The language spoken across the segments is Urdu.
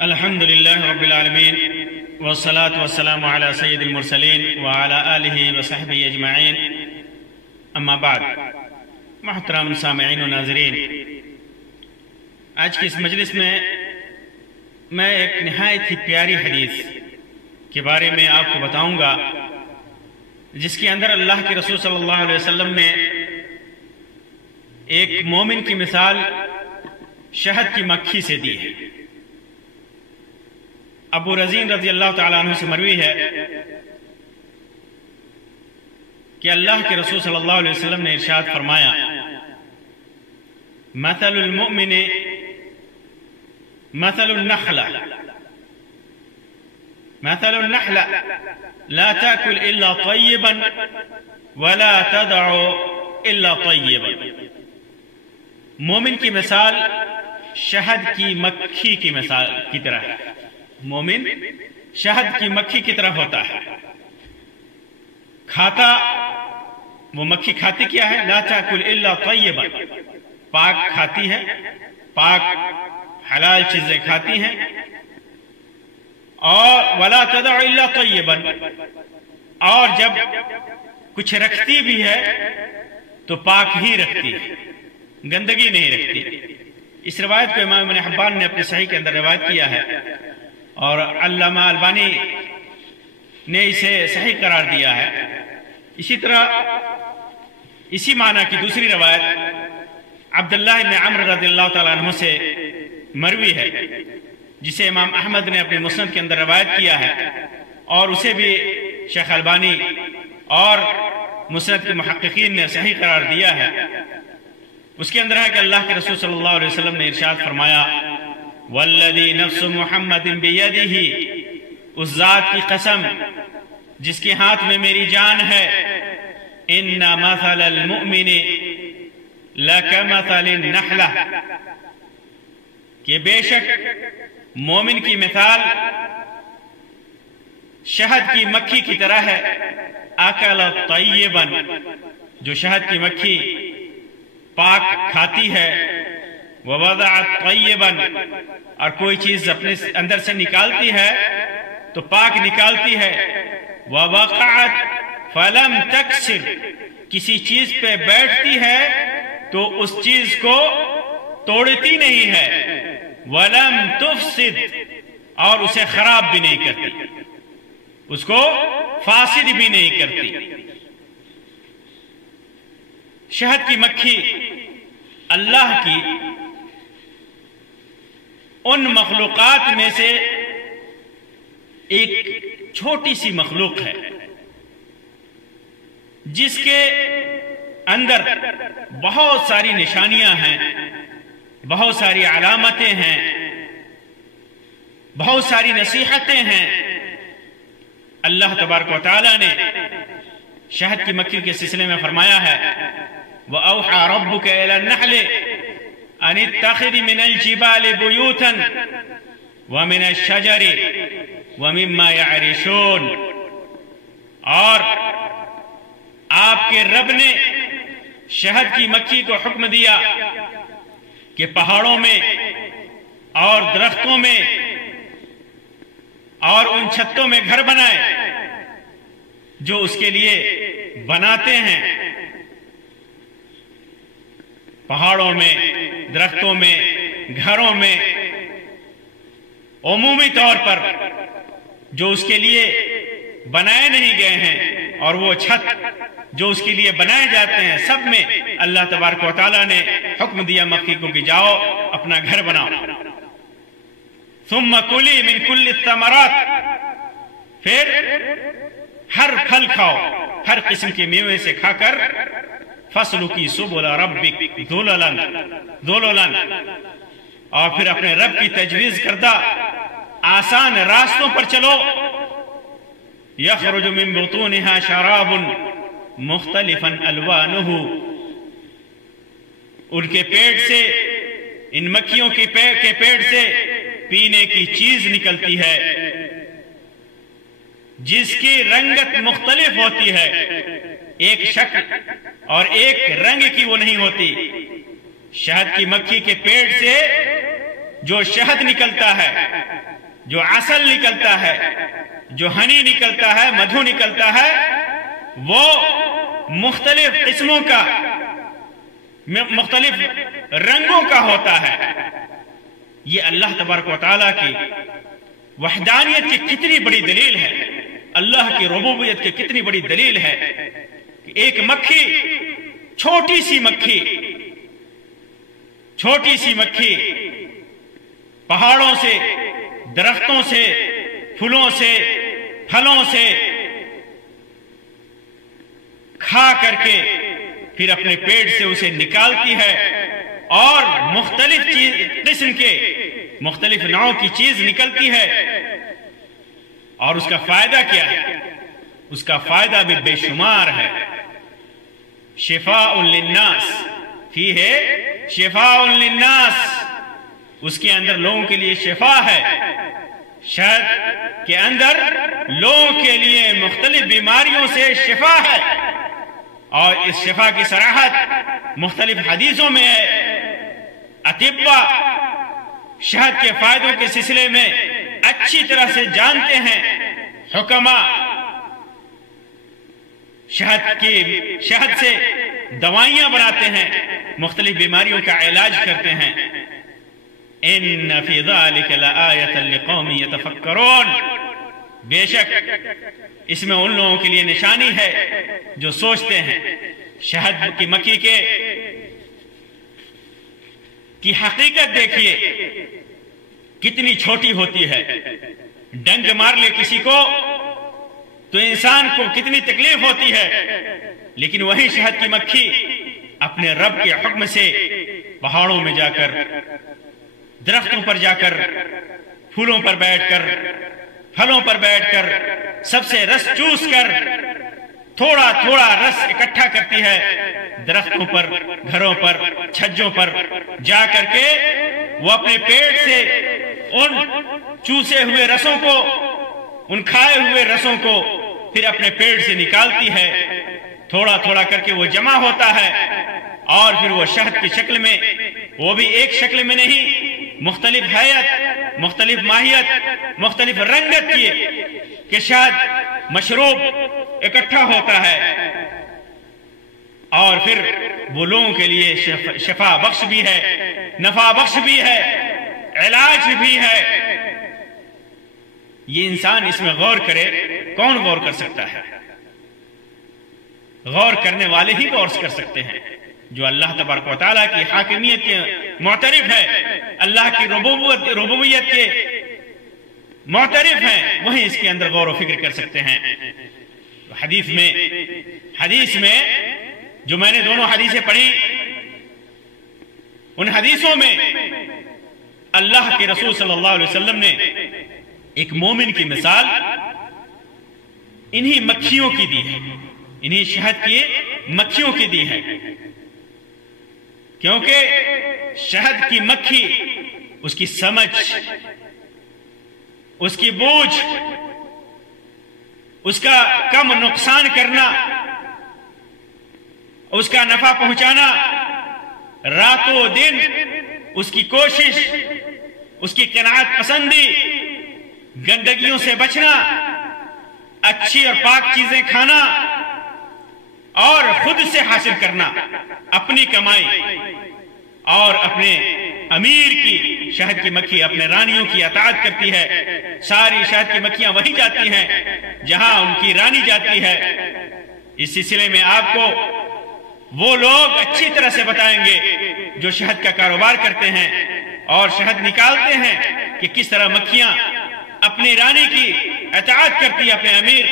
الحمد لله رب العالمين والصلاة والسلام على سيد المرسلين وعلى آله وصحبه اجمعین اما بعد۔ محترم سامعین و ناظرین، آج کی اس مجلس میں ایک نہایت ہی پیاری حدیث کے بارے میں آپ کو بتاؤں گا، جس کے اندر اللہ کے رسول صلی اللہ علیہ وسلم نے ایک مومن کی مثال شہد کی مکھی سے دی ہے۔ ابو رزین رضی اللہ تعالیٰ عنہ سے مروی ہے کہ اللہ کے رسول صلی اللہ علیہ وسلم نے ارشاد فرمایا، مثل المؤمن مثل النخلة مثل النحلة لا تأكل إلا طيبا ولا تدع إلا طيبا۔ مومن کی مثال شہد کی مکھی کی مثال کی طرح ہے۔ مومن شہد کی مکھی کی طرح ہوتا ہے، کھاتا وہ مکھی کھاتی کیا ہے؟ لا تاکل الا طیبا، پاک کھاتی ہے، پاک حلال چیزیں کھاتی ہیں، اور ولا تدع الا طیبا، اور جب کچھ رکھتی بھی ہے تو پاک ہی رکھتی ہے، گندگی نہیں رکھتی۔ اس روایت کو امام ابن حبان نے اپنے صحیح کے اندر روایت کیا ہے، اور علامہ البانی نے اسے صحیح قرار دیا ہے۔ اسی طرح اسی معنی کی دوسری روایت عبداللہ بن عمرو رضی اللہ تعالیٰ عنہ سے مروی ہے، جسے امام احمد نے اپنے مسند کے اندر روایت کیا ہے، اور اسے بھی شیخ البانی اور مسند کے محققین نے صحیح قرار دیا ہے۔ اس کے اندر ہے کہ اللہ کے رسول صلی اللہ علیہ وسلم نے ارشاد فرمایا، والذی نفس محمد بیدہ، اس ذات کی قسم جس کے ہاتھ میں میری جان ہے، ان مثل المؤمن لکمثل النحلہ، کہ بے شک مومن کی مثال شہد کی مکھی کی طرح ہے، اکل طیبا، جو شہد کی مکھی پاک کھاتی ہے، ووضعت طیبا، اور کوئی چیز اپنے اندر سے نکالتی ہے تو پاک نکالتی ہے، ووقعت فلم تکسر، کسی چیز پہ بیٹھتی ہے تو اس چیز کو توڑتی نہیں ہے، ولم تفسد، اور اسے خراب بھی نہیں کرتی، اس کو فاسد بھی نہیں کرتی۔ شہد کی مکھی اللہ کی ان مخلوقات میں سے ایک چھوٹی سی مخلوق ہے، جس کے اندر بہت ساری نشانیاں ہیں، بہت ساری علامتیں ہیں، بہت ساری نصیحتیں ہیں۔ اللہ تبارک و تعالی نے شہد کی مکھی کے سلسلے میں فرمایا ہے، وَأَوْحَى رَبُّكَ إِلَى النَّحْلِ أَنِ اتَّخِذِ مِنَ الْجِبَالِ بُيُوتًا وَمِنَ الشَّجَرِ وَمِمَّا يَعْرِشُونَ، اور آپ کے رب نے شہد کی مکھی کو حکم دیا کہ پہاڑوں میں اور درختوں میں اور ان چھتوں میں گھر بنائے جو اس کے لیے بناتے ہیں، پہاڑوں میں، درختوں میں، گھروں میں، عمومی طور پر جو اس کے لیے بنائے نہیں گئے ہیں، اور وہ چھت جو اس کے لیے بنائے جاتے ہیں، سب میں اللہ تبارک و تعالیٰ نے حکم دیا مکھی کو کہ جاؤ اپنا گھر بناؤ۔ ثم کلی من کل الثمرات، پھر ہر پھل کھاؤ، ہر قسم کے میوے سے کھا کر، فَاسْلُكِي سُبُلَ رَبِّكَ ذُلُلًا، اور پھر اپنے رب کی تجویز کردہ آسان راستوں پر چلو، يَخْرُجُ مِن بُطُونِهَا شَرَابٌ مُخْتَلِفًا أَلْوَانُهُ، ان کے پیٹ سے، ان مکھیوں کے پیٹ سے پینے کی چیز نکلتی ہے جس کی رنگت مختلف ہوتی ہے، ایک شکل اور ایک رنگ کی وہ نہیں ہوتی۔ شہد کی مکھی کے پیٹ سے جو شہد نکلتا ہے، جو عسل نکلتا ہے، جو ہنی نکلتا ہے، مدھو نکلتا ہے، وہ مختلف قسموں کا، مختلف رنگوں کا ہوتا ہے۔ یہ اللہ تبارک و تعالیٰ کی وحدانیت کی کتنی بڑی دلیل ہے، اللہ کی ربوبیت کی کتنی بڑی دلیل ہے کہ ایک مکھی، چھوٹی سی مکھی پہاڑوں سے، درختوں سے، پھولوں سے، پھلوں سے کھا کر کے پھر اپنے پیٹ سے اسے نکالتی ہے اور مختلف قسم کے، مختلف نوع کی چیز نکلتی ہے، اور اس کا فائدہ کیا ہے؟ اس کا فائدہ بھی بے شمار ہے۔ شفاء للناس، فیہ شفاء للناس، اس کے اندر لوگوں کے لیے شفا ہے۔ شہد کے اندر لوگوں کے لیے مختلف بیماریوں سے شفا ہے، اور اس شفا کی صراحت مختلف حدیثوں میں ہے۔ اطباء شہد کے فائدوں کے سلسلے میں اچھی طرح سے جانتے ہیں۔ حکماء شہد سے دوائیاں بناتے ہیں، مختلف بیماریوں کا علاج کرتے ہیں۔ ان فی ذلک لآیۃ لقوم یتفکرون، بے شک اس میں ان لوگوں کے لیے نشانی ہے جو سوچتے ہیں۔ شہد کی مکھی کی حقیقت دیکھیے کتنی چھوٹی ہوتی ہے۔ ڈنگ مار لے کسی کو تو انسان کو کتنی تکلیف ہوتی ہے، لیکن وہی شہد کی مکھی اپنے رب کے حکم سے پہاڑوں میں جا کر، درختوں پر جا کر، پھولوں پر بیٹھ کر، پھلوں پر بیٹھ کر، سب سے رس چوس کر تھوڑا تھوڑا رس اکٹھا کرتی ہے، درختوں پر، گھروں پر، چھجوں پر جا کر کے وہ اپنے پیٹ سے ان چوسے ہوئے رسوں کو، ان کھائے ہوئے رسوں کو پھر اپنے پیٹ سے نکالتی ہے۔ تھوڑا تھوڑا کر کے وہ جمع ہوتا ہے، اور پھر وہ شہد کی شکل میں، وہ بھی ایک شکل میں نہیں، مختلف حیت، مختلف ماہیت، مختلف رنگت کی کہ شہد مشروب اکٹھا ہوتا ہے، اور پھر وہ لوگوں کے لیے شفا بخش بھی ہے، نفع بخش بھی ہے، علاج بھی ہے۔ یہ انسان اس میں غور کرے، کون غور کر سکتا ہے؟ غور کرنے والے ہی غور کر سکتے ہیں۔ جو اللہ تبارک و تعالیٰ کی حاکمیت کے معترف ہے، اللہ کی ربوبیت کے معترف ہیں، وہی اس کے اندر غور و فکر کر سکتے ہیں۔ حدیث میں جو میں نے دونوں حدیثیں پڑھی، ان حدیثوں میں اللہ کے رسول صلی اللہ علیہ وسلم نے ایک مومن کی مثال انہی مکھیوں کی دی ہے، انہی شہد کی مکھیوں کی دی ہے، کیونکہ شہد کی مکھی، اس کی سمجھ، اس کی بوجھ، اس کا کم نقصان کرنا، اس کا نفع پہنچانا، راتوں دن اس کی کوشش، اس کی قناعت پسندی، گندگیوں سے بچنا، اچھی اور پاک چیزیں کھانا، اور خود سے حاصل کرنا، اپنی کمائی، اور اپنے امیر کی، شہد کی مکھی اپنے رانیوں کی اطاعت کرتی ہے۔ ساری شہد کی مکھیاں وہی جاتی ہیں جہاں ان کی رانی جاتی ہے۔ اس سلسلے میں آپ کو وہ لوگ اچھی طرح سے بتائیں گے جو شہد کا کاروبار کرتے ہیں اور شہد نکالتے ہیں، کہ کس طرح مکھیاں اپنی رانی کی اطاعت کرتی ہیں، اپنے امیر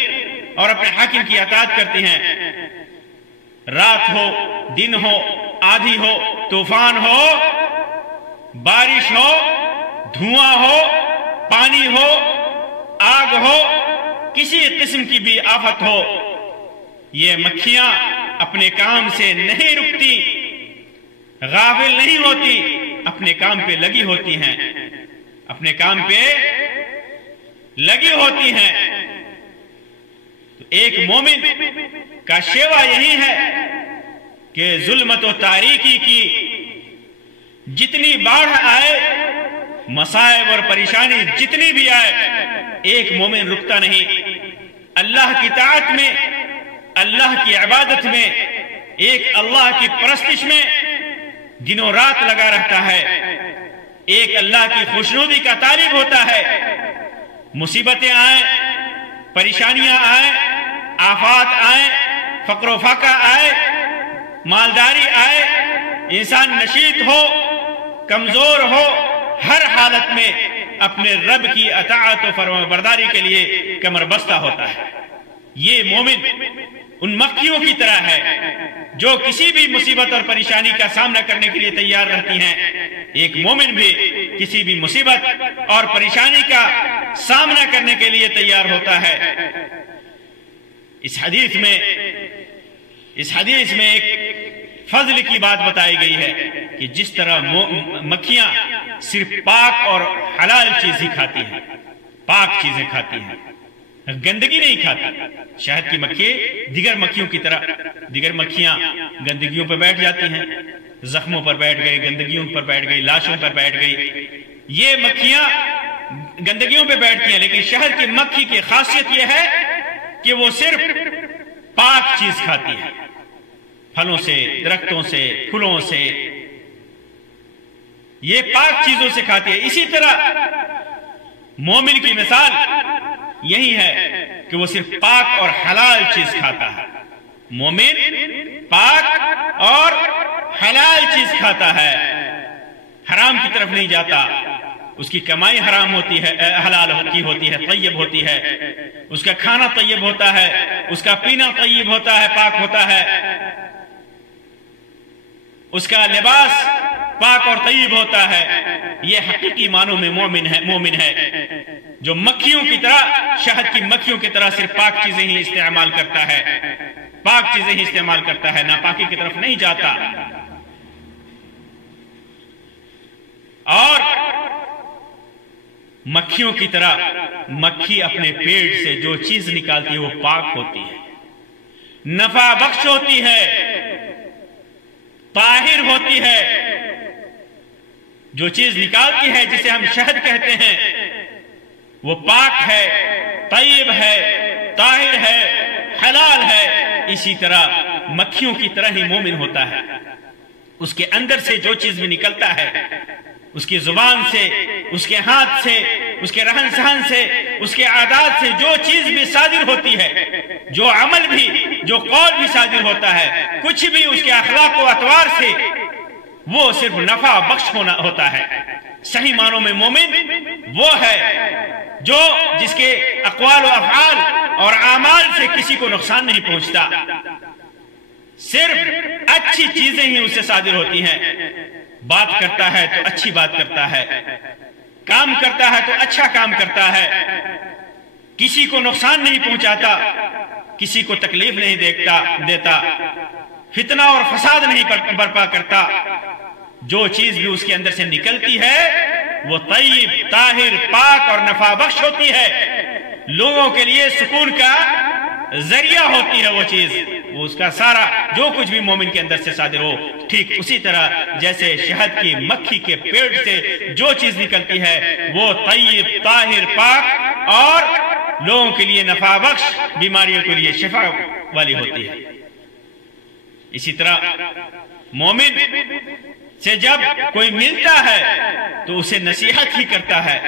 اور اپنے حاکم کی اطاعت کرتی ہیں۔ رات ہو، دن ہو، آندھی ہو، طوفان ہو، بارش ہو، دھواں ہو، پانی ہو، آگ ہو، کسی قسم کی بھی آفت ہو، یہ مکھیاں اپنے کام سے نہیں رکتی، غافل نہیں ہوتی، اپنے کام پہ لگی ہوتی ہیں، اپنے کام پہ لگی ہوتی ہیں۔ تو ایک مومن کا شیوا یہی ہے کہ ظلمت و تاریکی کی جتنی باڑھ آئے، مصائب اور پریشانی جتنی بھی آئے، ایک مومن رکتا نہیں، اللہ کی طاعت میں، اللہ کی عبادت میں، ایک اللہ کی پرستش میں دنوں رات لگا رہتا ہے، ایک اللہ کی خوشنودی کا طالب ہوتا ہے۔ مصیبتیں آئیں، پریشانیاں آئیں، آفات آئیں، فقر و فاقہ آئے، مالداری آئے، انسان نشیط ہو، کمزور ہو، ہر حالت میں اپنے رب کی اطاعت و فرمانبرداری کے لیے کمر بستہ ہوتا ہے۔ یہ مومن ان مکھیوں کی طرح ہے جو کسی بھی مصیبت اور پریشانی کا سامنا کرنے کے لیے تیار رہتی ہیں۔ ایک مومن بھی کسی بھی مصیبت اور پریشانی کا سامنا کرنے کے لیے تیار ہوتا ہے۔ اس حدیث میں ایک فضل کی بات بتائی گئی ہے کہ جس طرح مکھیاں صرف پاک اور حلال چیز ہی کھاتی ہیں، پاک چیزیں کھاتی ہیں، گندگی نہیں کھاتی۔ شہد کی مکھی دیگر مکھیوں کی طرح، دیگر مکھیاں گندگیوں پر بیٹھ جاتی ہیں، زخموں پر بیٹھ گئی، گندگیوں پر بیٹھ گئی، لاشوں پر بیٹھ گئی، یہ مکھیاں گندگیوں پہ بیٹھتی ہیں، لیکن شہد کی مکھی کی خاصیت یہ ہے کہ وہ صرف پاک چیز کھاتی ہے، پھلوں سے، درختوں سے، پھولوں سے، یہ پاک چیزوں سے کھاتی ہے۔ اسی طرح مومن کی مثال یہی ہے کہ وہ صرف پاک اور حلال چیز کھاتا ہے۔ مومن پاک اور حلال چیز کھاتا ہے، حرام کی طرف نہیں جاتا، اس کی کمائی حرام ہوتی ہے، حلال کی ہوتی ہے، طیب ہوتی ہے، اس کا کھانا طیب ہوتا ہے، اس کا پینا طیب ہوتا ہے، پاک ہوتا ہے، اس کا لباس پاک اور طیب ہوتا ہے۔ یہ حقیقی معنوں میں مومن ہے جو مکھیوں کی طرح، شہد کی مکھیوں کی طرح صرف پاک چیزیں ہی استعمال کرتا ہے، پاک چیزیں ہی استعمال کرتا ہے، ناپاکی کی طرف نہیں جاتا۔ اور مکھیوں کی طرح مکھی اپنے پیٹ سے جو چیز نکالتی ہے وہ پاک ہوتی ہے، نفع بخش ہوتی ہے، طاہر ہوتی ہے۔ جو چیز نکالتی ہے جسے ہم شہد کہتے ہیں وہ پاک ہے، طیب ہے، طاہر ہے، حلال ہے۔ اسی طرح مکھیوں کی طرح ہی مومن ہوتا ہے، اس کے اندر سے جو چیز بھی نکلتا ہے، اس کی زبان سے، اس کے ہاتھ سے، اس کے رہن سہن سے، اس کے عادات سے جو چیز بھی صادر ہوتی ہے، جو عمل بھی، جو قول بھی صادر ہوتا ہے، کچھ بھی اس کے اخلاق و اطوار سے، وہ صرف نفع بخش ہوتا ہے۔ صحیح معنوں میں مومن وہ ہے جو جس کے اقوال و افعال اور اعمال سے کسی کو نقصان نہیں پہنچتا، صرف اچھی چیزیں ہی اس سے صادر ہوتی ہیں۔ بات کرتا ہے تو اچھی بات کرتا ہے، کام کرتا ہے تو اچھا کام کرتا ہے، کسی کو نقصان نہیں پہنچاتا، کسی کو تکلیف نہیں دیتا، فتنہ اور فساد نہیں برپا کرتا۔ جو چیز بھی اس کے اندر سے نکلتی ہے وہ طیب، طاہر، پاک اور نفع بخش ہوتی ہے، لوگوں کے لیے سکون کا ذریعہ ہوتی ہے۔ وہ چیز، وہ اس کا سارا جو کچھ بھی مومن کے اندر سے صادر ہو، ٹھیک اسی طرح جیسے شہد کی مکھی کے پیٹ سے جو چیز نکلتی ہے وہ طیب، طاہر، پاک اور لوگوں کے لیے نفع بخش، بیماریوں کے لیے شفا والی ہوتی ہے۔ اسی طرح مومن سے جب کوئی ملتا ہے تو اسے نصیحت ہی کرتا ہے،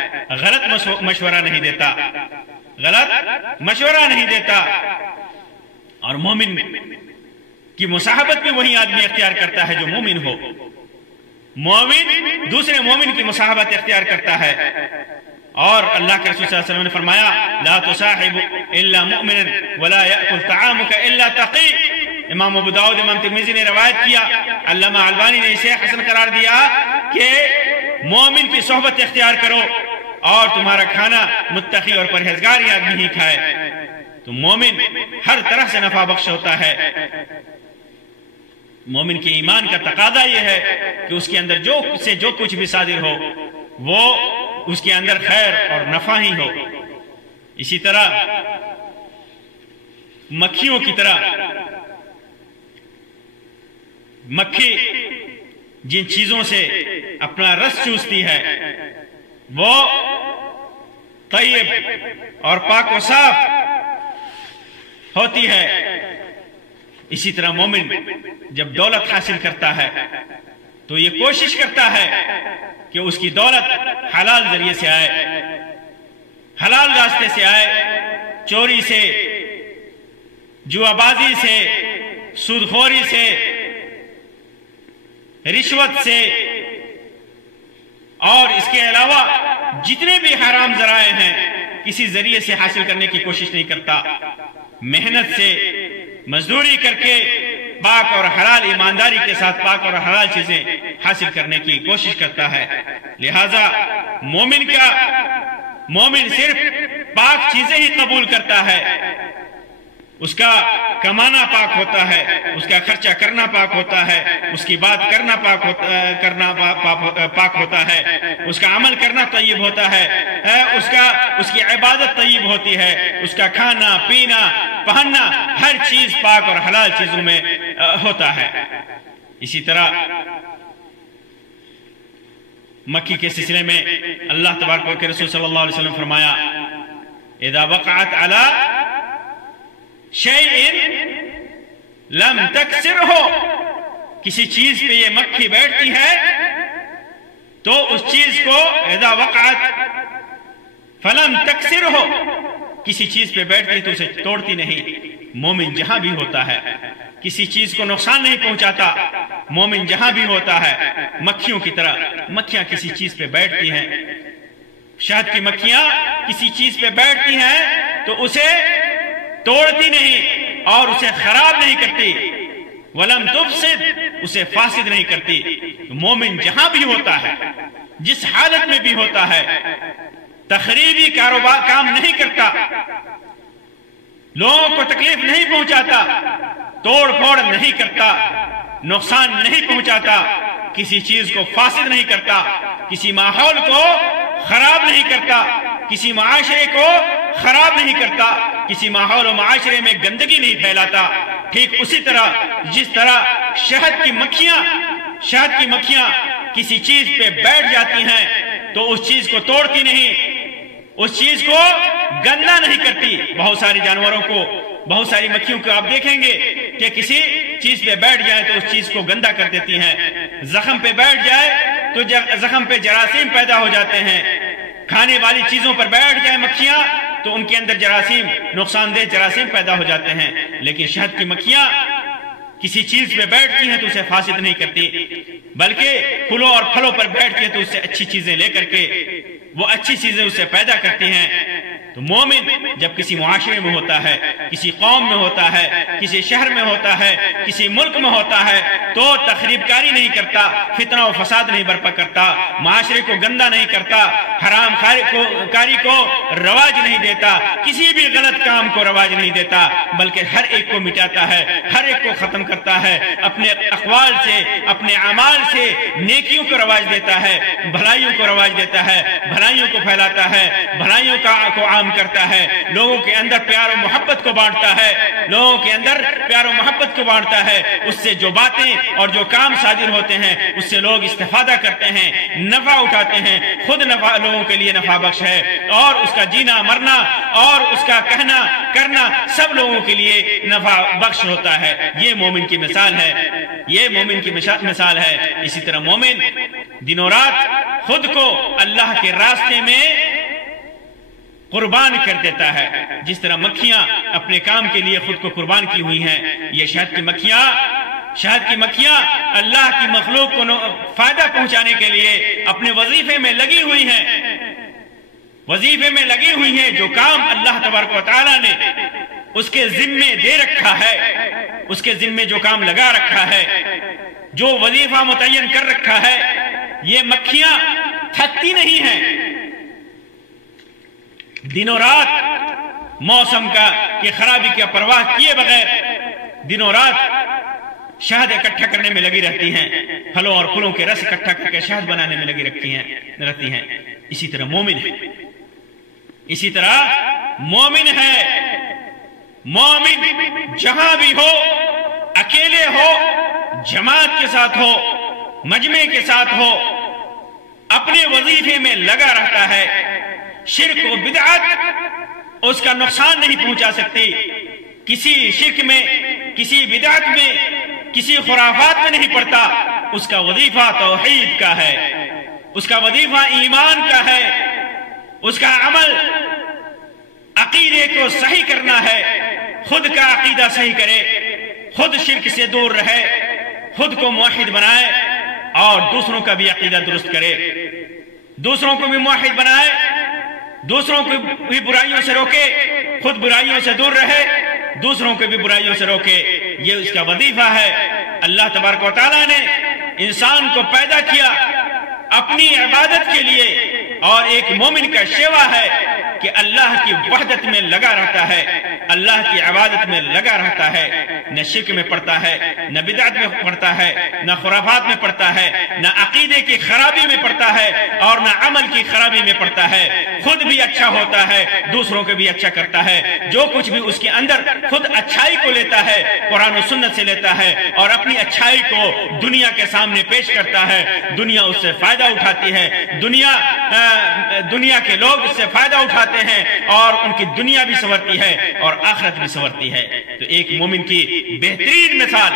غلط مشورہ نہیں دیتا، غلط مشورہ نہیں دیتا۔ اور مومن کی مصاحبت بھی وہی آدمی اختیار کرتا ہے جو مومن ہو۔ مومن دوسرے مومن کی مصاحبت اختیار کرتا ہے۔ اور اللہ کے رسول صلی اللہ علیہ وسلم نے فرمایا لا تصاحب الا مؤمنا ولا يأكل طعامك الا تقي۔ امام ابو داؤد، امام ترمذی نے روایت کیا، علامہ البانی نے اسے حسن قرار دیا کہ مومن کی صحبت اختیار کرو اور تمہارا کھانا متقی اور پرہیزگار آدمی ہی کھائے۔ تو مومن ہر طرح سے نفع بخش ہوتا ہے۔ مومن کے ایمان کا تقاضا یہ ہے کہ اس کے اندر جو کچھ بھی صادر ہو وہ اس کے اندر خیر اور نفع ہی ہو۔ اسی طرح مکھیوں کی طرح مکھی جن چیزوں سے اپنا رس چوستی ہے، وہ طیب اور پاک و صاف ہوتی ہے۔ اسی طرح مومن جب دولت حاصل کرتا ہے تو یہ کوشش کرتا ہے کہ اس کی دولت حلال ذریعے سے آئے، حلال راستے سے آئے، چوری سے، جوا بازی سے، سود خوری سے، رشوت سے، اور اس کے علاوہ جتنے بھی حرام ذرائع ہیں کسی ذریعے سے حاصل کرنے کی کوشش نہیں کرتا، محنت سے مزدوری کر کے پاک اور حلال ایمانداری کے ساتھ پاک اور حلال چیزیں حاصل کرنے کی کوشش کرتا ہے۔ لہذا مومن صرف پاک چیزیں ہی قبول کرتا ہے، اس کا کمانا پاک ہوتا ہے، اس کا خرچہ کرنا پاک ہوتا ہے، اس کی بات کرنا پاک ہوتا ہے، اس کا عمل کرنا طیب ہوتا ہے، اس کی عبادت طیب ہوتی ہے، اس کا کھانا پینا پہننا ہر چیز پاک اور حلال چیزوں میں ہوتا ہے۔ اسی طرح مکی کے سلسلے میں اللہ تبارک و رسول صلی اللہ علیہ وسلم فرمایا اذا وقعت علی شیء لم تکسرہ، کسی چیز پہ یہ مکھی بیٹھتی ہے تو اس چیز کو اذا وقعت فلم تکسرہ، کسی چیز پہ بیٹھتی تو اسے توڑتی نہیں۔ مومن جہاں بھی ہوتا ہے کسی چیز کو نقصان نہیں پہنچاتا، مومن جہاں بھی ہوتا ہے مکھیوں کی طرح، مکھیاں کسی چیز پہ بیٹھتی ہیں، شہد کی مکھیاں کسی چیز پہ بیٹھتی ہیں تو اسے توڑتی نہیں اور اسے خراب نہیں کرتی، وَلَمْ تُفْسِدْ، اسے فاسد نہیں کرتی۔ مومن جہاں بھی ہوتا ہے جس حالت میں بھی ہوتا ہے تخریبی کام نہیں کرتا، لوگوں کو تکلیف نہیں پہنچاتا، توڑ پھوڑ نہیں کرتا، نقصان نہیں پہنچاتا، کسی چیز کو فاسد نہیں کرتا، کسی ماحول کو خراب نہیں کرتا، کسی معاشرے کو خراب نہیں کرتا، کسی ماحول و معاشرے میں گندگی نہیں پھیلاتا۔ ٹھیک اسی طرح جس طرح شہد کی مکھیاں کسی چیز پہ بیٹھ جاتی ہیں تو اس چیز کو توڑتی نہیں، اس چیز کو گندا نہیں کرتی۔ بہت سارے جانوروں کو، بہت ساری مکھیوں کو آپ دیکھیں گے کہ کسی چیز پہ بیٹھ جائے تو اس چیز کو گندا کر دیتی ہیں، زخم پہ بیٹھ جائے تو زخم پہ جراثیم پیدا ہو جاتے ہیں، کھانے والی چیزوں پر بیٹھ جائے مکھیاں تو ان کے اندر نقصان دہ جراثیم پیدا ہو جاتے ہیں، لیکن شہد کی مکھیاں کسی چیز پہ بیٹھتی ہیں تو اسے فاسد نہیں کرتی، بلکہ پھولوں اور پھلوں پر بیٹھتی ہیں تو اس سے اچھی چیزیں لے کر کے وہ اچھی چیزیں اسے پیدا کرتی ہیں۔ تو مومن جب کسی معاشرے میں ہوتا ہے، کسی قوم میں ہوتا ہے، کسی شہر میں ہوتا ہے، کسی ملک میں ہوتا ہے تو تخریب کاری نہیں کرتا، فتنہ و فساد نہیں برپا کرتا، معاشرے کو گندا نہیں کرتا، حرام کاری کو رواج نہیں دیتا، کسی بھی غلط کام کو رواج نہیں دیتا، بلکہ ہر ایک کو مٹاتا ہے، ہر ایک کو ختم کرتا ہے، اپنے اقوال سے، اپنے اعمال سے نیکیوں کو رواج دیتا ہے، بھلائیوں کو رواج دیتا ہے، بھلائیوں کو پھیلاتا ہے، بھلائیوں کو عام کرتا ہے، لوگوں کے اندر پیار و محبت کو بانٹتا ہے، لوگوں کے اندر پیار و محبت کو بانٹتا ہے، اس سے جو باتیں اور جو کام صادر ہوتے ہیں اس سے لوگ استفادہ کرتے ہیں، نفع اٹھاتے ہیں، خود نفع لوگوں کے لیے نفع بخش ہے، اور اس کا جینا مرنا اور اس کا کہنا کرنا سب لوگوں کے لیے نفع بخش ہوتا ہے۔ یہ مومن کی مثال ہے، یہ مومن کی مثال ہے۔ اسی طرح مومن دن و رات خود کو اللہ کے راستے میں قربان کر دیتا ہے، جس طرح مکھیاں اپنے کام کے لیے خود کو قربان کی ہوئی ہیں، یہ شہد کی مکھیاں اللہ کی مخلوق کو فائدہ پہنچانے کے لیے اپنے وظیفے میں لگی ہوئی ہیں، جو کام اللہ تبارک و تعالی نے اس کے ذمے دے رکھا ہے، اس کے ذمے جو کام لگا رکھا ہے، جو وظیفہ متعین کر رکھا ہے، یہ مکھیاں تھکتی نہیں ہیں، دنوں رات موسم کی خرابی کی پرواہ کیے بغیر دنوں رات شہد اکٹھا کرنے میں لگی رہتی ہیں، پھلوں اور پھولوں کے رس اکٹھا کر کے شہد بنانے میں لگی رہتی ہیں۔ اسی طرح مومن ہے، مومن جہاں بھی ہو، اکیلے ہو، جماعت کے ساتھ ہو، مجمع کے ساتھ ہو، اپنے وظیفے میں لگا رہتا ہے، شرک و بدعت اس کا نقصان نہیں پہنچا سکتی. کسی شرک میں، کسی بدعت میں، کسی خرافات میں نہیں پڑتا. اس کا وظیفہ توحید کا ہے، اس کا وظیفہ ایمان کا ہے، اس کا عمل عقیدے کو صحیح کرنا ہے. خود کا عقیدہ صحیح کرے، خود شرک سے دور رہے، خود کو موحد بنائے اور دوسروں کا بھی عقیدہ درست کرے، دوسروں کو بھی موحد بنائے، دوسروں کو بھی برائیوں سے روکے، خود برائیوں سے دور رہے، دوسروں کو بھی برائیوں سے روکے. یہ اس کا وظیفہ ہے. اللہ تبارک و تعالیٰ نے انسان کو پیدا کیا اپنی عبادت کے لیے، اور ایک مومن کا شیوا ہے کہ اللہ کی وحدت میں لگا رہتا ہے، اللہ کی عبادت میں لگا رہتا ہے، نہ شرک میں پڑتا ہے، نہ بدعت میں پڑتا ہے، نہ خرافات میں پڑتا ہے، نہ عقیدے کی خرابی میں پڑتا ہے، اور نہ عمل کی خرابی میں پڑتا ہے. خود بھی اچھا ہوتا ہے، دوسروں کو بھی اچھا کرتا ہے. جو کچھ بھی اس کے اندر خود اچھائی کو لیتا ہے، قرآن و سنت سے لیتا ہے، اور اپنی اچھائی کو دنیا کے سامنے پیش کرتا ہے. دنیا اس سے فائدہ اٹھاتی ہے، دنیا کے لوگ اس سے فائدہ اٹھاتے ہیں، اور ان کی دنیا بھی سنورتی ہے اور آخرت بھی سنورتی ہے. تو ایک مومن کی بہترین مثال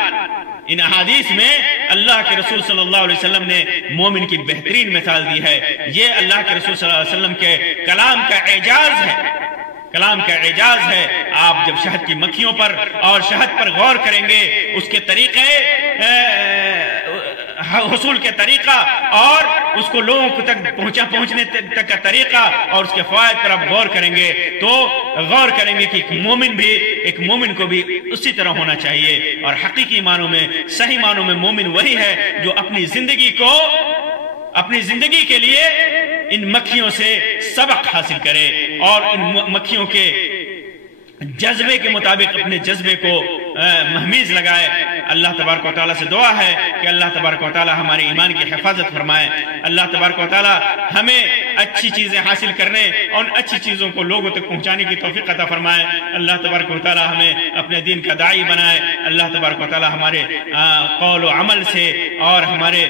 ان احادیث میں اللہ کے رسول صلی اللہ علیہ وسلم نے مومن کی بہترین مثال دی ہے. یہ اللہ کے رسول صلی اللہ علیہ وسلم کے کلام کا اعجاز ہے، کلام کا اعجاز ہے. آپ جب شہد کی مکھیوں پر اور شہد پر غور کریں گے، اس کے طریقے حصول کے طریقہ اور اس کو لوگوں تک پہنچنے تک کا طریقہ اور اس کے فوائد پر آپ غور کریں گے تو غور کریں گے کہ ایک مومن کو بھی اسی طرح ہونا چاہیے. اور حقیقی معنوں میں، صحیح معنوں میں مومن وہی ہے جو اپنی زندگی کے لیے ان مکھیوں سے سبق حاصل کرے اور ان مکھیوں کے جذبے کے مطابق اپنے جذبے کو مہمیز لگائے. اللہ تبارک و تعالیٰ سے دعا ہے کہ اللہ تبارک و تعالیٰ ہمارے ایمان کی حفاظت فرمائے. اللہ تبارک و تعالیٰ ہمیں اچھی چیزیں حاصل کرنے اور اچھی چیزوں کو لوگوں تک پہنچانے کی توفیق عطا فرمائے. اللہ تبارک و تعالیٰ ہمیں اپنے دین کا داعی بنائے. اللہ تبارک و تعالیٰ ہمارے قول و عمل سے اور ہمارے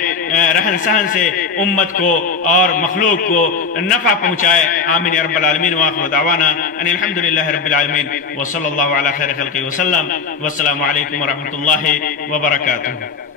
رہن سہن سے امت کو اور مخلوق کو نفع پہنچائے. آمین یا رب العالمین. وآخر دعوانا ان الحمدللہ رب العالمین وصلی اللہ علی خیر خلقہ وسلم. والسلام علیکم ورحمۃ اللہ وبرکاتہ.